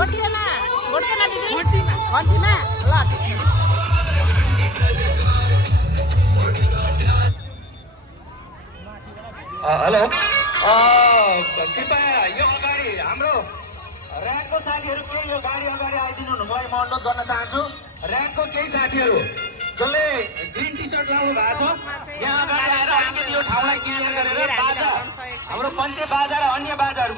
हेलो कृपया यो अगाडि हाम्रो ऱ्याडको साथीहरू के यो गाडी अगाडि आइदिनु हुनुलाई म अनुरोध गर्न चाहन्छु। ऱ्याडको केही साथीहरू जसले ग्रिन टी सर्ट लाउनु भएको छ यहाँ अगाडि आएर अलिकति यो ठाउँलाई क्लियर गरेर बाजा हाम्रो पञ्चे बाजा र अन्य बाजाहरू